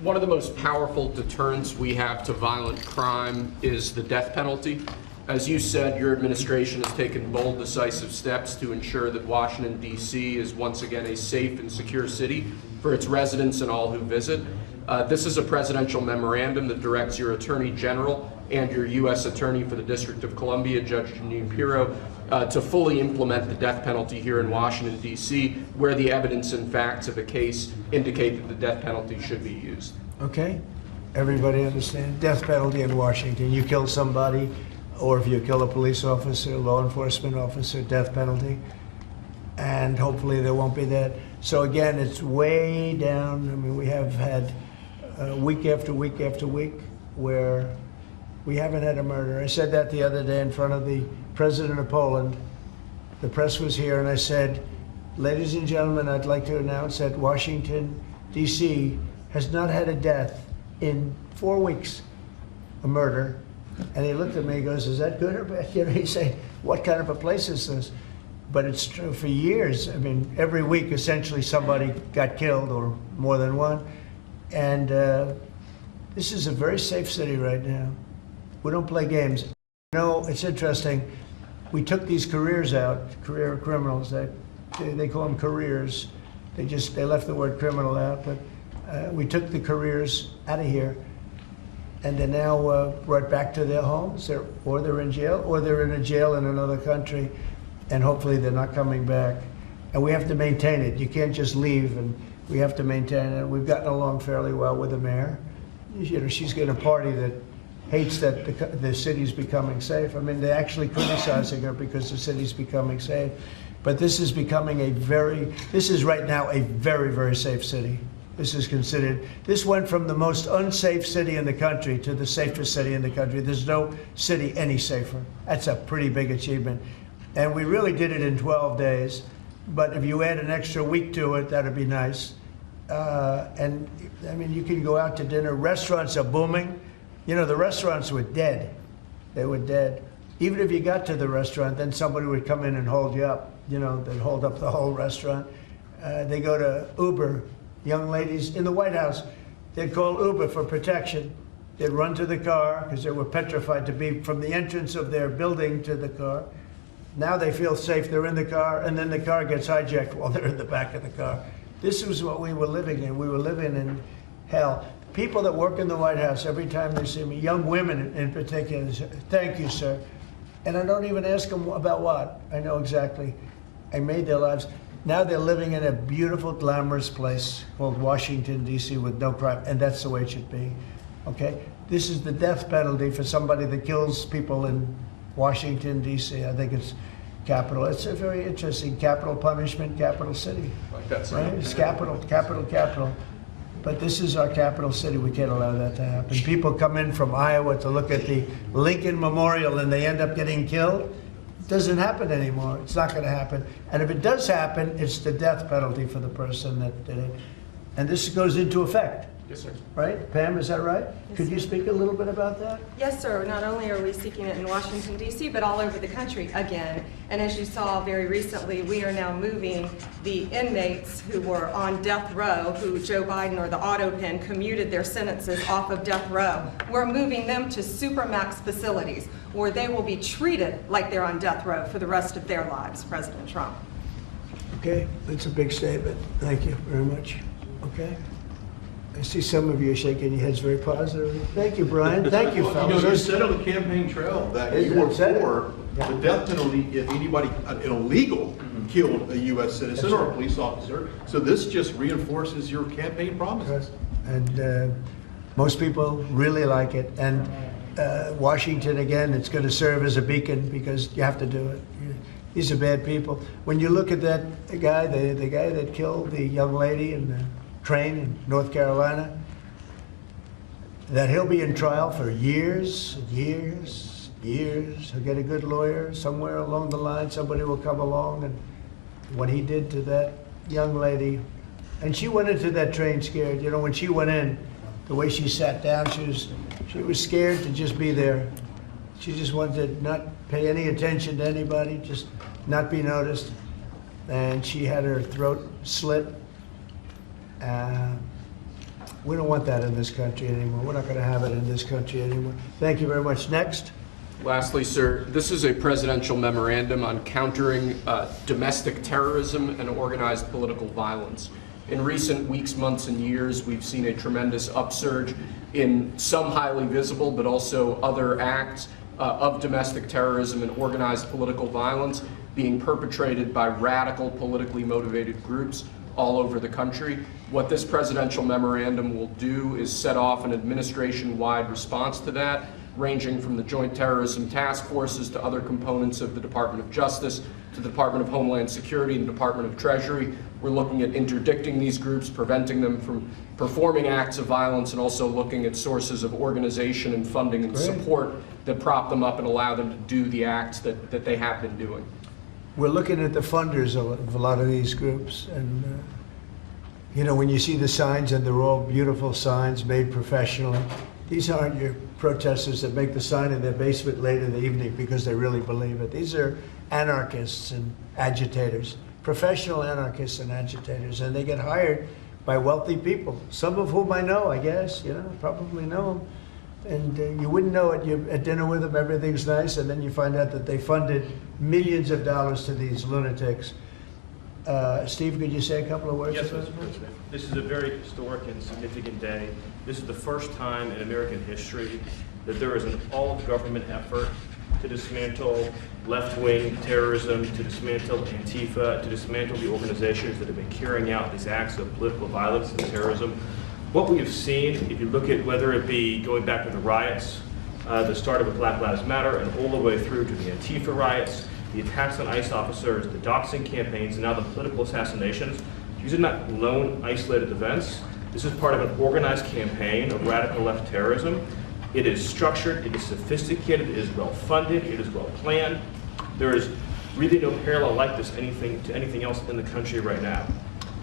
One of the most powerful deterrents we have to violent crime is the death penalty. As you said, your administration has taken bold, decisive steps to ensure that Washington, D.C. is once again a safe and secure city for its residents and all who visit. This is a presidential memorandum that directs your Attorney General and your U.S. Attorney for the District of Columbia, Judge Janine Pirro, to fully implement the death penalty here in Washington, D.C., where the evidence and facts of a case indicate that the death penalty should be used. Okay? Everybody understand? Death penalty in Washington. You kill somebody, or if you kill a police officer, law enforcement officer, death penalty. And hopefully there won't be that. So again, it's way down. I mean, we have had week after week after week where we haven't had a murder. I said that the other day in front of the president of Poland. The press was here, and I said, ladies and gentlemen, I'd like to announce that Washington, D.C. has not had a death in 4 weeks, a murder. And he looked at me, he goes, is that good or bad? You know, he said, what kind of a place is this? But it's true for years. I mean, every week, essentially, somebody got killed, or more than one. And this is a very safe city right now. We don't play games. You know, it's interesting. We took these careers out, career criminals. They call them careers. They left the word criminal out, but we took the careers out of here. And they're now brought back to their homes, or they're in jail, or they're in a jail in another country, and hopefully they're not coming back. And we have to maintain it. You can't just leave, and we have to maintain it. We've gotten along fairly well with the mayor. You know, she's got a party that hates that the city's becoming safe. I mean, they're actually criticizing her because the city's becoming safe. But this is becoming this is right now a very, very safe city. This went from the most unsafe city in the country to the safest city in the country. There's no city any safer. That's a pretty big achievement. And we really did it in 12 days. But if you add an extra week to it, that'd be nice. And I mean, you can go out to dinner. Restaurants are booming. You know, the restaurants were dead. They were dead. Even if you got to the restaurant, then somebody would come in and hold you up. You know, they'd hold up the whole restaurant. They go to Uber. Young ladies in the White House, they'd call Uber for protection. They'd run to the car because they were petrified to be from the entrance of their building to the car. Now they feel safe, they're in the car, and then the car gets hijacked while they're in the back of the car. This was what we were living in. We were living in hell. People that work in the White House, every time they see me, young women in particular, say, thank you, sir. And I don't even ask them about what. I know exactly. I made their lives. Now they're living in a beautiful, glamorous place called Washington, D.C. with no crime, and that's the way it should be, okay? This is the death penalty for somebody that kills people in Washington, D.C. I think it's capital. It's a very interesting capital punishment, capital city. Like that, right? It's capital, capital, capital. But this is our capital city. We can't allow that to happen. People come in from Iowa to look at the Lincoln Memorial and they end up getting killed. It doesn't happen anymore. It's not going to happen. And if it does happen, it's the death penalty for the person that did it. And this goes into effect. Yes, sir. Right? Pam, is that right? Could you speak a little bit about that? Yes, sir. Not only are we seeking it in Washington, D.C., but all over the country again. And as you saw very recently, we are now moving the inmates who were on death row, who Joe Biden or the auto pen commuted their sentences off of death row. We're moving them to supermax facilities where they will be treated like they're on death row for the rest of their lives, President Trump. Okay, that's a big statement. Thank you very much. Okay. I see some of you shaking your heads very positively. Thank you, Brian. Thank you, fellas. You said on the campaign trail that you were for the death penalty if anybody, an illegal, killed a U.S. citizen or a police officer. So this just reinforces your campaign promises. And most people really like it. And Washington, again, it's going to serve as a beacon because you have to do it. These are bad people. When you look at that guy, the guy that killed the young lady in the train in North Carolina, that he'll be in trial for years, years, years. He'll get a good lawyer somewhere along the line. Somebody will come along, and what he did to that young lady, and she went into that train scared. You know, when she went in, the way she sat down, she was scared to just be there. She just wanted to not pay any attention to anybody, just not be noticed. And she had her throat slit. We don't want that in this country anymore. We're not going to have it in this country anymore. Thank you very much. Next. Lastly, sir, this is a presidential memorandum on countering domestic terrorism and organized political violence. In recent weeks, months, and years, we've seen a tremendous upsurge in some highly visible, but also other acts of domestic terrorism and organized political violence being perpetrated by radical, politically motivated groups all over the country. What this presidential memorandum will do is set off an administration-wide response to that, ranging from the Joint Terrorism Task Forces to other components of the Department of Justice, to the Department of Homeland Security and Department of Treasury. We're looking at interdicting these groups, preventing them from performing acts of violence, and also looking at sources of organization and funding and support that prop them up and allow them to do the acts that they have been doing. We're looking at the funders of a lot of these groups, and you know, when you see the signs, and they're all beautiful signs made professionally, these aren't your protesters that make the sign in their basement late in the evening because they really believe it. These are anarchists and agitators, professional anarchists and agitators, and they get hired by wealthy people, some of whom I know, I guess, you know, probably know them. And you wouldn't know it. You're at dinner with them, everything's nice, and then you find out that they funded millions of dollars to these lunatics. Steve, could you say a couple of words? Yes, Mr. President. This is a very historic and significant day. This is the first time in American history that there is an all-government effort to dismantle left-wing terrorism, to dismantle Antifa, to dismantle the organizations that have been carrying out these acts of political violence and terrorism. What we have seen, if you look at whether it be going back to the riots that started with Black Lives Matter and all the way through to the Antifa riots, the attacks on ICE officers, the doxing campaigns, and now the political assassinations, these are not lone, isolated events. This is part of an organized campaign of radical left terrorism. It is structured, it is sophisticated, it is well-funded, it is well-planned. There is really no parallel like this to anything else in the country right now.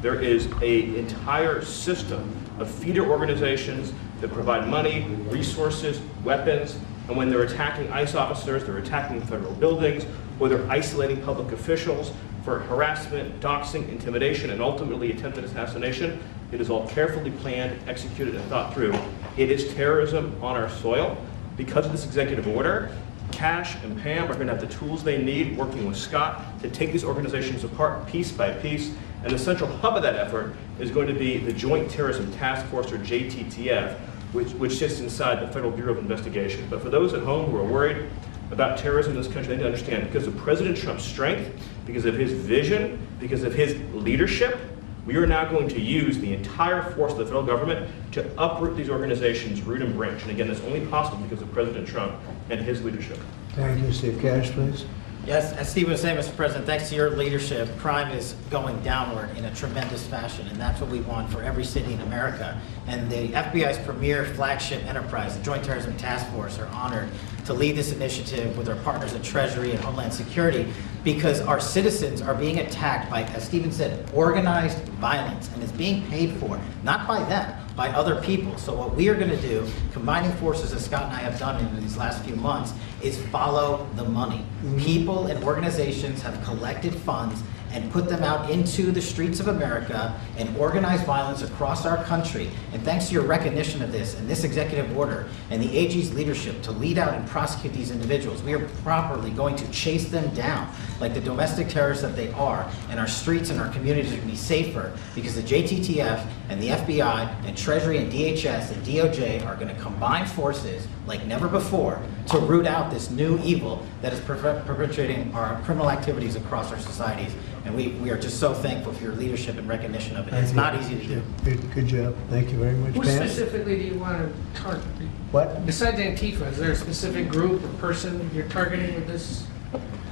There is an entire system of feeder organizations that provide money, resources, weapons, and when they're attacking ICE officers, they're attacking federal buildings, or they're isolating public officials for harassment, doxing, intimidation, and ultimately attempted assassination. It is all carefully planned, executed, and thought through. It is terrorism on our soil. Because of this executive order, Cash and Pam are going to have the tools they need, working with Scott, to take these organizations apart piece by piece. And the central hub of that effort is going to be the Joint Terrorism Task Force, or JTTF, which sits inside the Federal Bureau of Investigation. But for those at home who are worried about terrorism in this country, they need to understand, because of President Trump's strength, because of his vision, because of his leadership, we are now going to use the entire force of the federal government to uproot these organizations root and branch. And again, that's only possible because of President Trump and his leadership. Thank you. Steve Cash, please. Yes, as Steve was saying, Mr. President, thanks to your leadership, crime is going downward in a tremendous fashion, and that's what we want for every city in America. And the FBI's premier flagship enterprise, the Joint Terrorism Task Force, are honored to lead this initiative with our partners at Treasury and Homeland Security, because our citizens are being attacked by, as Stephen said, organized violence, and it's being paid for, not by them, by other people. So what we are going to do, combining forces as Scott and I have done in these last few months, is follow the money. People and organizations have collected funds and put them out into the streets of America and organized violence across our country. And thanks to your recognition of this and this executive order and the AG's leadership to lead out and prosecute these individuals, we are properly going to chase them down like the domestic terrorists that they are, and our streets and our communities are going to be safer because the JTTF and the FBI and Treasury and DHS and DOJ are going to combine forces like never before to root out this new evil that is perpetrating our criminal activities across our societies. And we are just so thankful for your leadership and recognition of it. It's not easy to do. Good job. Thank you very much. Who Pam? specifically do you want to target? What? Besides Antifa, is there a specific group or person you're targeting with this?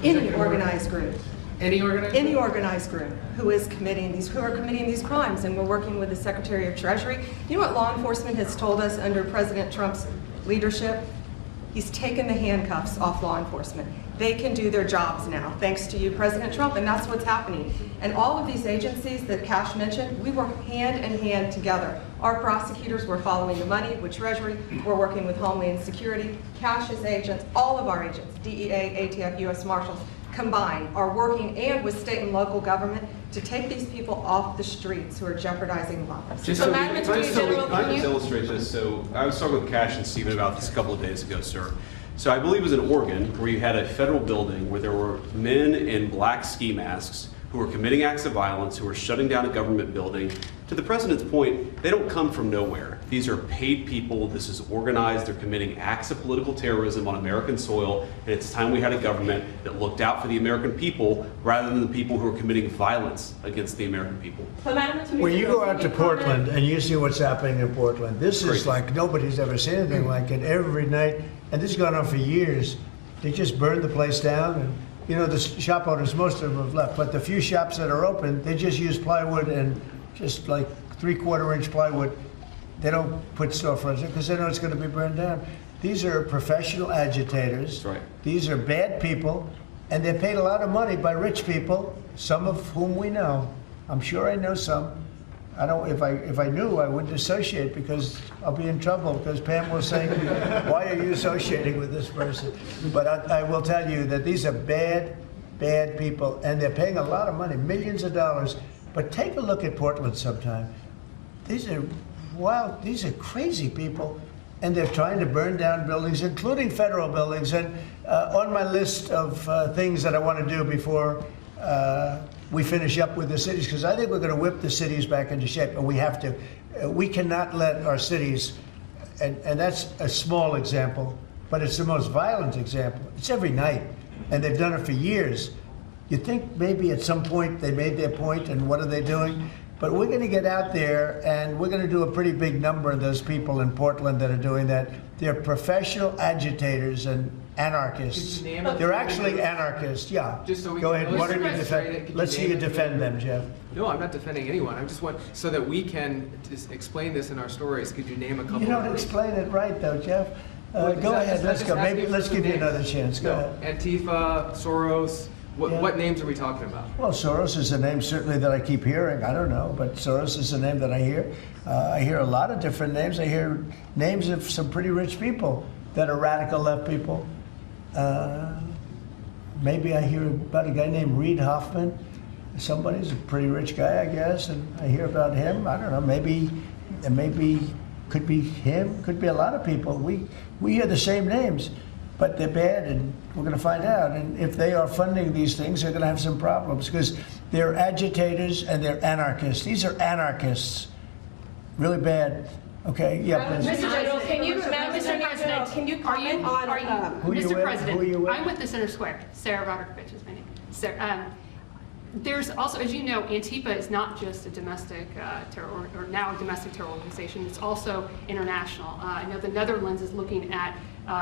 Any organized group. Any organized Any organized group who are committing these crimes, and we're working with the Secretary of Treasury. You know what law enforcement has told us under President Trump's leadership? He's taken the handcuffs off law enforcement. They can do their jobs now, thanks to you, President Trump, and that's what's happening. And all of these agencies that Cash mentioned, we work hand in hand together. Our prosecutors were following the money with Treasury. We're working with Homeland Security. Cash's agents, all of our agents, DEA, ATF, U.S. Marshals, combined are working, and with state and local government, to take these people off the streets who are jeopardizing lives. Just so can I just illustrate this? So I was talking with Cash and Stephen about this a couple of days ago, sir. So I believe it was in Oregon where you had a federal building where there were men in black ski masks who were committing acts of violence, who were shutting down a government building. To the president's point, they don't come from nowhere. These are paid people. This is organized. They're committing acts of political terrorism on American soil. And it's time we had a government that looked out for the American people rather than the people who are committing violence against the American people. When you go out to Portland and you see what's happening in Portland, this is like nobody's ever seen anything like it. Every night, and this has gone on for years, they just burn the place down. And you know, the shop owners, most of them have left, but the few shops that are open, they just use plywood and just like 3/4 inch plywood. They don't put storefronts in because they know it's going to be burned down. These are professional agitators. Right. These are bad people, and they're paid a lot of money by rich people, some of whom we know. I'm sure I know some. I don't. If I knew, I wouldn't associate because I'll be in trouble. Because Pam will say, "Why are you associating with this person?" But I will tell you that these are bad people, and they're paying a lot of money, millions of dollars. But take a look at Portland sometime. These are wild. These are crazy people, and they're trying to burn down buildings, including federal buildings. And on my list of things that I want to do before we finish up with the cities, because I think we're going to whip the cities back into shape, and we have to. We cannot let our cities, and that's a small example, but it's the most violent example. It's every night, and they've done it for years. You think maybe at some point they made their point, and what are they doing? But we're going to get out there, and we're going to do a pretty big number of those people in Portland that are doing that. They're professional agitators and anarchists. They're actually anarchists, yeah. Just so we Go can ahead. Why don't you defend? Let's see you defend them, Jeff. No, I'm not defending anyone. I just want, so that we can just explain this in our stories, could you name a couple? You don't explain it right, though, Jeff. Go ahead. Let's go. Maybe let's give you another chance. Go ahead. Antifa, Soros. What names are we talking about? Well, Soros is a name certainly that I keep hearing. I don't know, but Soros is a name that I hear. I hear a lot of different names. I hear names of some pretty rich people that are radical left people. Maybe I hear about a guy named Reid Hoffman. somebody's a pretty rich guy, I guess, and I hear about him. I don't know, maybe could be him, could be a lot of people. We hear the same names, but they're bad, and we're going to find out. And if they are funding these things, they're going to have some problems because they're agitators and they're anarchists. These are anarchists, really bad. Okay, yeah. Mr. General, Mr. President, can you comment on, Mr. President, I'm with the Center Square. Sarah Roderikovich is my name. Sarah, there's also, as you know, Antifa is not just a domestic terror, or now a domestic terror organization, it's also international. I know the Netherlands is looking at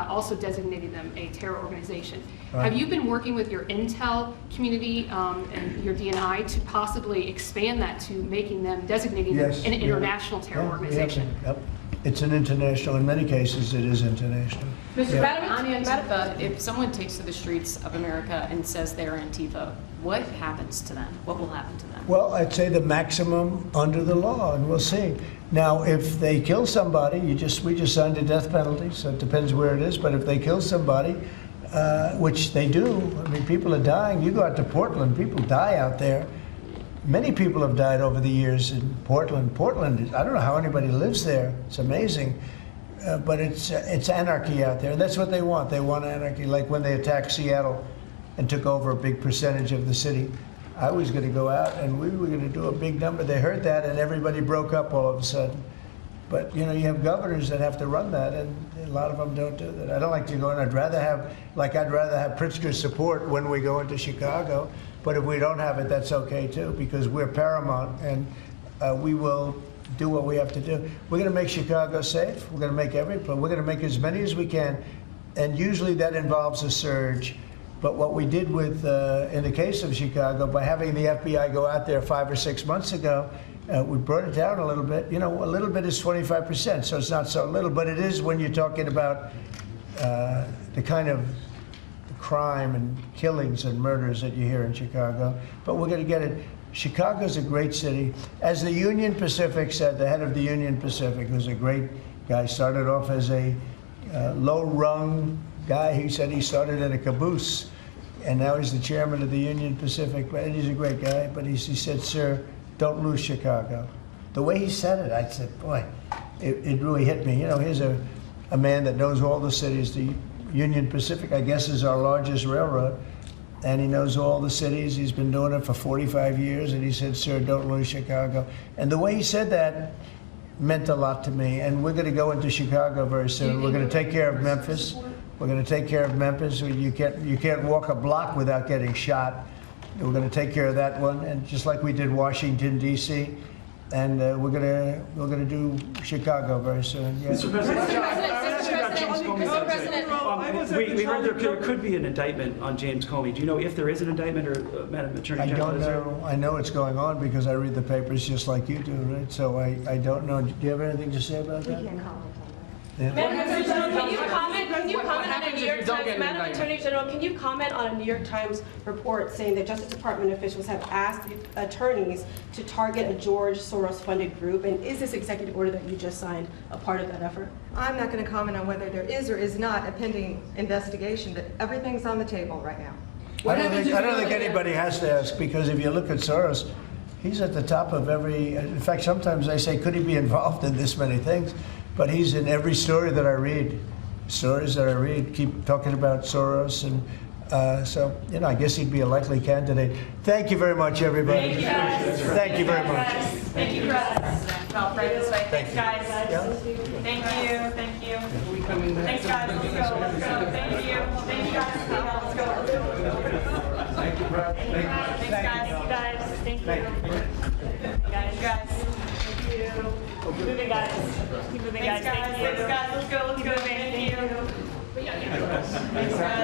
also designating them a terror organization. Right. Have you been working with your intel community and your DNI to possibly expand that to making them, designating them an international terror organization? Yep. It's an international, in many cases it is international. Mr. On Antifa, if someone takes to the streets of America and says they're Antifa, what happens to them? What will happen to them? Well, I'd say the maximum under the law, and we'll see. Now, if they kill somebody, we just signed a death penalty, so it depends where it is, but if they kill somebody, which they do, I mean, people are dying. You go out to Portland, people die out there. Many people have died over the years in Portland. Portland, I don't know how anybody lives there. It's amazing. But it's anarchy out there, and that's what they want. They want anarchy, like when they attacked Seattle and took over a big percentage of the city. I was going to go out, and we were going to do a big number. They heard that, and everybody broke up all of a sudden. But, you know, you have governors that have to run that, and a lot of them don't do that. I don't like to go in. I'd rather have Pritzker's support when we go into Chicago. But if we don't have it, that's okay, too, because we're paramount, and we will do what we have to do. We're going to make Chicago safe. We're going to make we're going to make as many as we can, and usually that involves a surge. But what we did with, in the case of Chicago, by having the FBI go out there 5 or 6 months ago, we brought it down a little bit. You know, a little bit is 25%, so it's not so little, but it is when you're talking about the kind of crime and killings and murders that you hear in Chicago. But we're going to get it. Chicago's a great city. As the Union Pacific said, the head of the Union Pacific, who's a great guy, started off as a low-rung guy. He said he started in a caboose, and now he's the chairman of the Union Pacific. And he's a great guy, but he said, "Sir, don't lose Chicago." The way he said it, I said, boy, it really hit me. You know, here's a man that knows all the cities. The Union Pacific, I guess, is our largest railroad, and he knows all the cities. He's been doing it for 45 years, and he said, "Sir, don't lose Chicago." And the way he said that meant a lot to me, and we're going to go into Chicago very soon. We're going to take care of Memphis. We're going to take care of Memphis. You can't walk a block without getting shot. We're going to take care of that one, and just like we did Washington, D.C., and we're going to do Chicago very soon. Yeah. Mr. President, we heard there could be an indictment on James Comey. Do you know if there is an indictment, or Madam Attorney General? I don't know. I know it's going on because I read the papers just like you do, right? So I don't know. Do you have anything to say about that? We can't comment. Yeah. Madam Attorney General, can you comment on a New York Times? Madam Attorney General, can you comment on a New York Times report saying that Justice Department officials have asked attorneys to target a George Soros-funded group? And is this executive order that you just signed a part of that effort? I'm not going to comment on whether there is or is not a pending investigation, but everything's on the table right now. I don't think anybody has to ask, because if you look at Soros, he's at the top of every. In fact, sometimes they say, could he be involved in this many things? But he's in every story that I read. Stories that I read keep talking about Soros, and so, you know, I guess he'd be a likely candidate. Thank you very much, everybody. Thank you, guys. Thank you very much. Thank you, President. Well, right this way. Thanks, guys. Yeah. Thank you. Thank you. Thanks, guys. Let's go. Let's go. Thank you. Thank you, guys. Let's go. Thank you, Brad. Thanks, guys. You guys. Thank you. Guys. Thank you. Keep moving, guys. Keep moving, guys. Thank you. Thanks, guys. Let's go. Let's go. Thank you. Thanks, guys.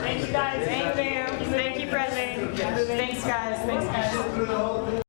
Thank you, guys. Thank you. Thank you, President. Thanks, guys. Thanks, guys.